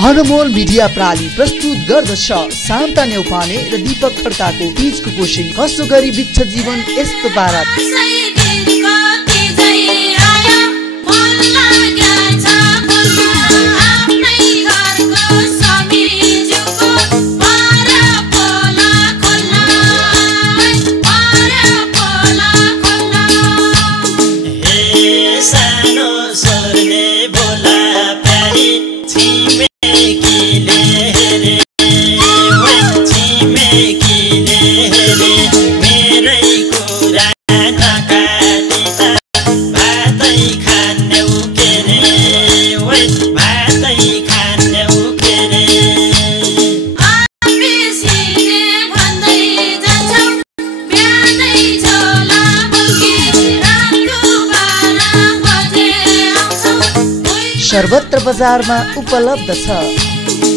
अनमोल media प्राली प्रस्तुत गर्दछ शान्ता नेउपाने र दीपक खड्काको बीचको कोसिन कसो गरी बित्छ जीवन यस्तो पारा। सर्वत्र बजारमा उपलब्ध छ।